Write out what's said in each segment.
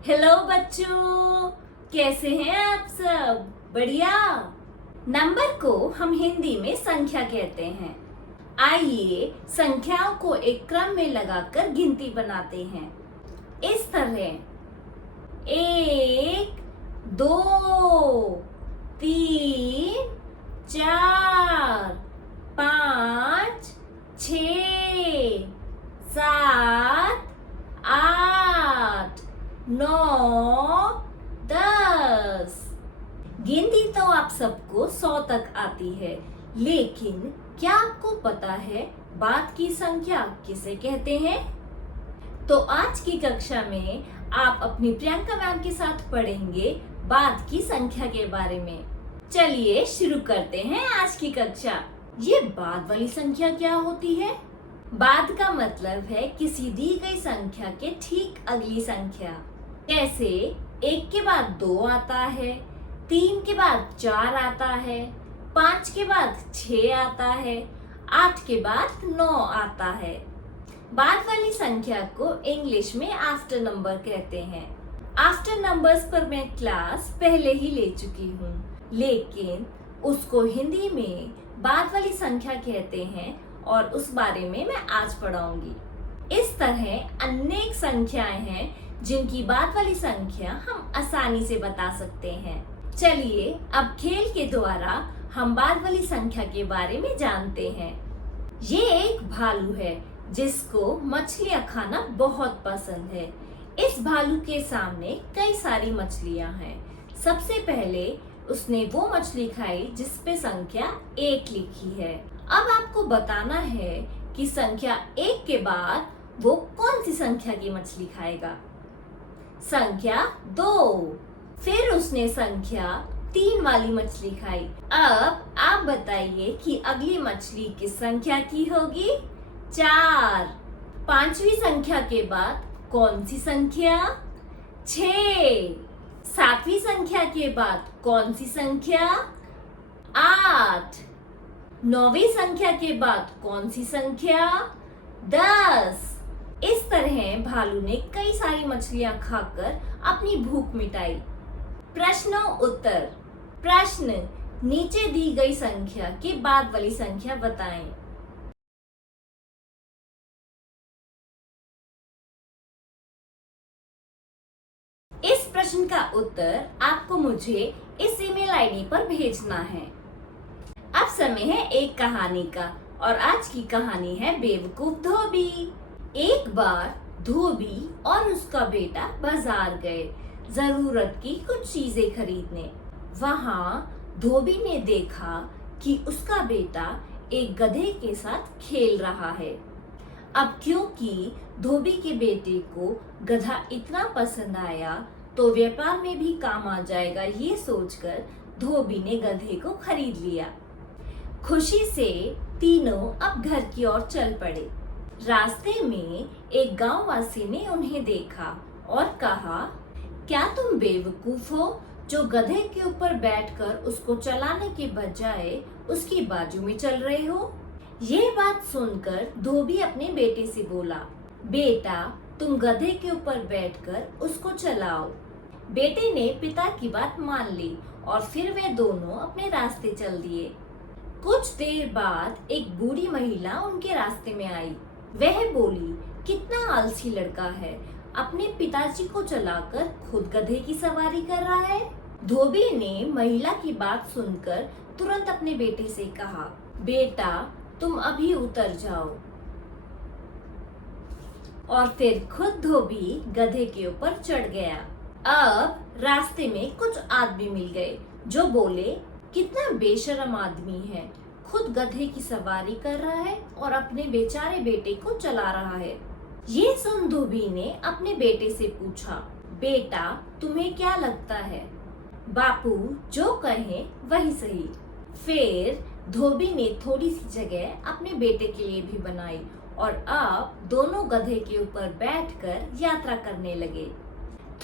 Hello बच्चों, कैसे हैं आप सब? बढ़िया। नंबर को हम हिंदी में संख्या कहते हैं। आइए संख्याओं को एक क्रम में लगाकर गिनती बनाते हैं। इस तरह 1, 2, 3, 4, 5, 6, 7, 8, 9, 10। गिनती तो आप सबको 100 तक आती है, लेकिन क्या आपको पता है बाद की संख्या किसे कहते हैं? तो आज की कक्षा में आप अपनी प्रियंका मैम के साथ पढ़ेंगे बाद की संख्या के बारे में। चलिए शुरू करते हैं आज की कक्षा। ये बाद वाली संख्या क्या होती है? बाद का मतलब है किसी दी गई संख्या के ठीक अगली संख्या। जैसे 1 के बाद 2 आता है, 3 के बाद 4 आता है, 5 के बाद 6 आता है, 8 के बाद 9 आता है। बाद वाली संख्या को इंग्लिश में आफ्टर नंबर कहते हैं। आफ्टर नंबर्स पर मैं क्लास पहले ही ले चुकी हूँ, लेकिन उसको हिंदी में बाद वाली संख्या कहते हैं और उस बारे में मैं आज पढ़ाऊंगी। इस तरह अनेक संख्याएं हैं जिनकी बाद वाली संख्या हम आसानी से बता सकते हैं। चलिए अब खेल के द्वारा हम बाद वाली संख्या के बारे में जानते हैं। ये एक भालू है जिसको मछलियां खाना बहुत पसंद है। इस भालू के सामने कई सारी मछलियां हैं। सबसे पहले उसने वो मछली खाई जिस पे संख्या 1 लिखी है। अब आपको बताना है कि संख्या 1 के बाद वो कौन सी संख्या की मछली खाएगा। संख्या 2। फिर उसने संख्या 3 वाली मछली खाई। अब आप बताइए कि अगली मछली किस संख्या की होगी? 4। 5वीं संख्या के बाद कौन सी संख्या? 6। 7वीं संख्या के बाद कौन सी संख्या? 8। 9वीं संख्या के बाद कौन सी संख्या? 10। इस तरह भालू ने कई सारी मछलियां खाकर अपनी भूख मिटाई। प्रश्नों उत्तर। प्रश्न, नीचे दी गई संख्या के बाद वाली संख्या बताएं। इस प्रश्न का उत्तर आपको मुझे इस ईमेल आईडी पर भेजना है। अब समय है एक कहानी का, और आज की कहानी है बेवकूफ धोबी। एक बार धोबी और उसका बेटा बाजार गए जरूरत की कुछ चीजें खरीदने। वहाँ धोबी ने देखा कि उसका बेटा एक गधे के साथ खेल रहा है। अब क्योंकि धोबी के बेटे को गधा इतना पसंद आया तो व्यापार में भी काम आ जाएगा, ये सोचकर धोबी ने गधे को खरीद लिया। खुशी से तीनों अब घर की ओर चल पड़े। रास्ते में एक गांववासी ने उन्हें देखा और कहा, क्या तुम बेवकूफ हो जो गधे के ऊपर बैठकर उसको चलाने के बजाय उसकी बाजू में चल रहे हो? ये बात सुनकर धोबी अपने बेटे से बोला, बेटा तुम गधे के ऊपर बैठकर उसको चलाओ। बेटे ने पिता की बात मान ली और फिर वे दोनों अपने रास्ते चल दिए। कुछ देर बाद एक बूढ़ी महिला उनके रास्ते में आई। वह बोली, कितना आलसी लड़का है, अपने पिताजी को चलाकर खुद गधे की सवारी कर रहा है। धोबी ने महिला की बात सुनकर तुरंत अपने बेटे से कहा, बेटा तुम अभी उतर जाओ। और फिर खुद धोबी गधे के ऊपर चढ़ गया। अब रास्ते में कुछ आदमी मिल गए जो बोले, कितना बेशर्म आदमी है, खुद गधे की सवारी कर रहा है और अपने बेचारे बेटे को चला रहा है। ये सुन धोबी ने अपने बेटे से पूछा, बेटा तुम्हें क्या लगता है? बापू जो कहे वही सही। फिर धोबी ने थोड़ी सी जगह अपने बेटे के लिए भी बनाई और अब दोनों गधे के ऊपर बैठकर यात्रा करने लगे।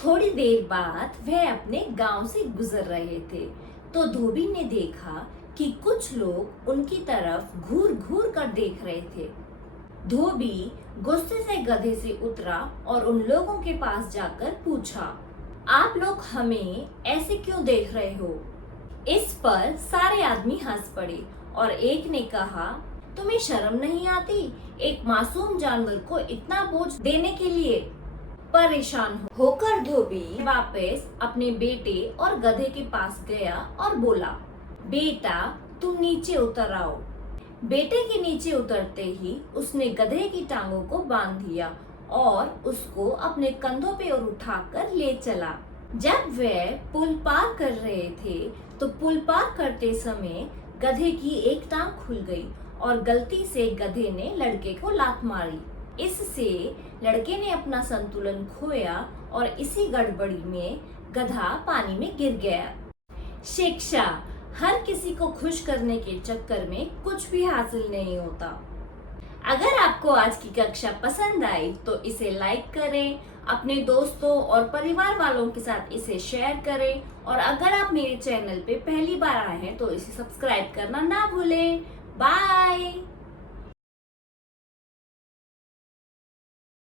थोड़ी देर बाद वह अपने गांव से गुजर रहे थे तो धोबी ने देखा कि कुछ लोग उनकी तरफ घूर घूर कर देख रहे थे। धोबी गुस्से से गधे से उतरा और उन लोगों के पास जाकर पूछा, आप लोग हमें ऐसे क्यों देख रहे हो? इस पर सारे आदमी हंस पड़े और एक ने कहा, तुम्हें शर्म नहीं आती एक मासूम जानवर को इतना बोझ देने के लिए? परेशान होकर धोबी वापस अपने बेटे और गधे के पास गया और बोला, बेटा तुम नीचे उतर आओ। बेटे के नीचे उतरते ही उसने गधे की टांगों को बांध दिया और उसको अपने कंधों पे और उठाकर ले चला। जब वे पुल पार कर रहे थे तो पुल पार करते समय गधे की एक टांग खुल गई और गलती से गधे ने लड़के को लात मारी। इससे लड़के ने अपना संतुलन खोया और इसी गड़बड़ी में गधा पानी में गिर गया। शिक्षा, हर किसी को खुश करने के चक्कर में कुछ भी हासिल नहीं होता। अगर आपको आज की कक्षा पसंद आई तो इसे लाइक करें, अपने दोस्तों और परिवार वालों के साथ इसे शेयर करें और अगर आप मेरे चैनल पे पहली बार आए हैं तो इसे सब्सक्राइब करना ना भूलें। बाय।